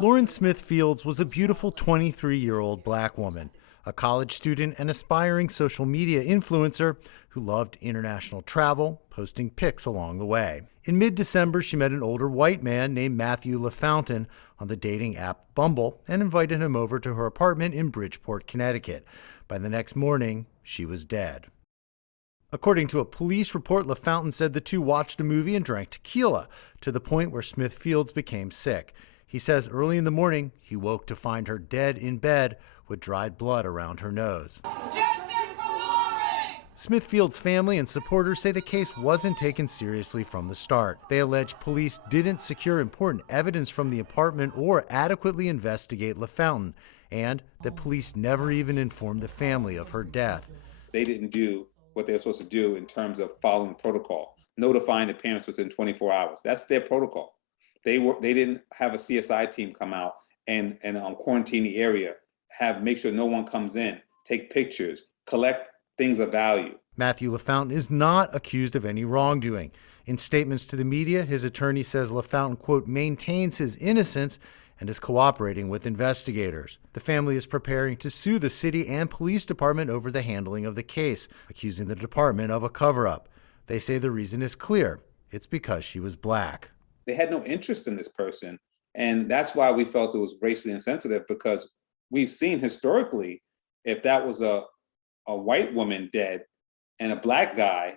Lauren Smith Fields was a beautiful 23-year-old black woman, a college student and aspiring social media influencer who loved international travel, posting pics along the way. In mid-December, she met an older white man named Matthew LaFountain on the dating app Bumble and invited him over to her apartment in Bridgeport, Connecticut. By the next morning, she was dead. According to a police report, LaFountain said the two watched a movie and drank tequila to the point where Smith Fields became sick. He says early in the morning, he woke to find her dead in bed with dried blood around her nose. Justice for Lauren! Smith Fields' family and supporters say the case wasn't taken seriously from the start. They allege police didn't secure important evidence from the apartment or adequately investigate LaFountain, and that police never even informed the family of her death. They didn't do what they're supposed to do in terms of following protocol, notifying the parents within 24 hours. That's their protocol. They didn't have a CSI team come out and quarantine the area, make sure no one comes in, take pictures, collect things of value. Matthew LaFountain is not accused of any wrongdoing. In statements to the media, his attorney says LaFountain, quote, maintains his innocence and is cooperating with investigators. The family is preparing to sue the city and police department over the handling of the case, accusing the department of a cover-up. They say the reason is clear. It's because she was black. They had no interest in this person, and that's why we felt it was racially insensitive, because we've seen historically, if that was a white woman dead and a black guy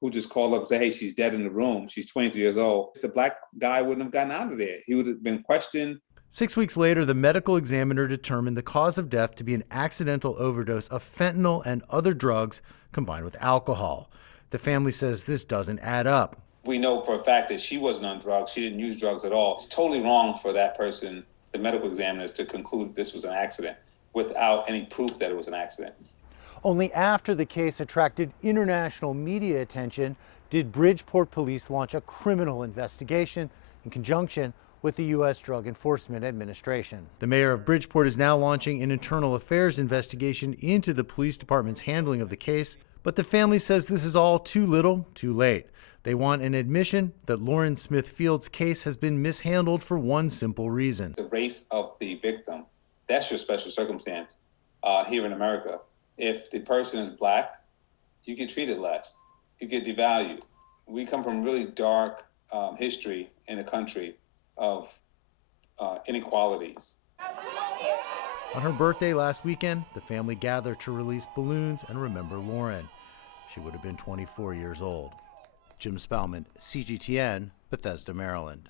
who just called up and said, hey, she's dead in the room, she's 23 years old, the black guy wouldn't have gotten out of there. He would have been questioned. 6 weeks later, the medical examiner determined the cause of death to be an accidental overdose of fentanyl and other drugs combined with alcohol. The family says this doesn't add up. We know for a fact that she wasn't on drugs. She didn't use drugs at all. It's totally wrong for that person, the medical examiners, to conclude this was an accident without any proof that it was an accident. Only after the case attracted international media attention did Bridgeport police launch a criminal investigation in conjunction with the U.S. Drug Enforcement Administration. The mayor of Bridgeport is now launching an internal affairs investigation into the police department's handling of the case, but the family says this is all too little, too late. They want an admission that Lauren Smith Fields' case has been mishandled for one simple reason. The race of the victim, that's your special circumstance here in America. If the person is black, you get treated less, you get devalued. We come from really dark history in the country of inequalities. On her birthday last weekend, the family gathered to release balloons and remember Lauren. She would have been 24 years old. Jim Spellman, CGTN, Bethesda, Maryland.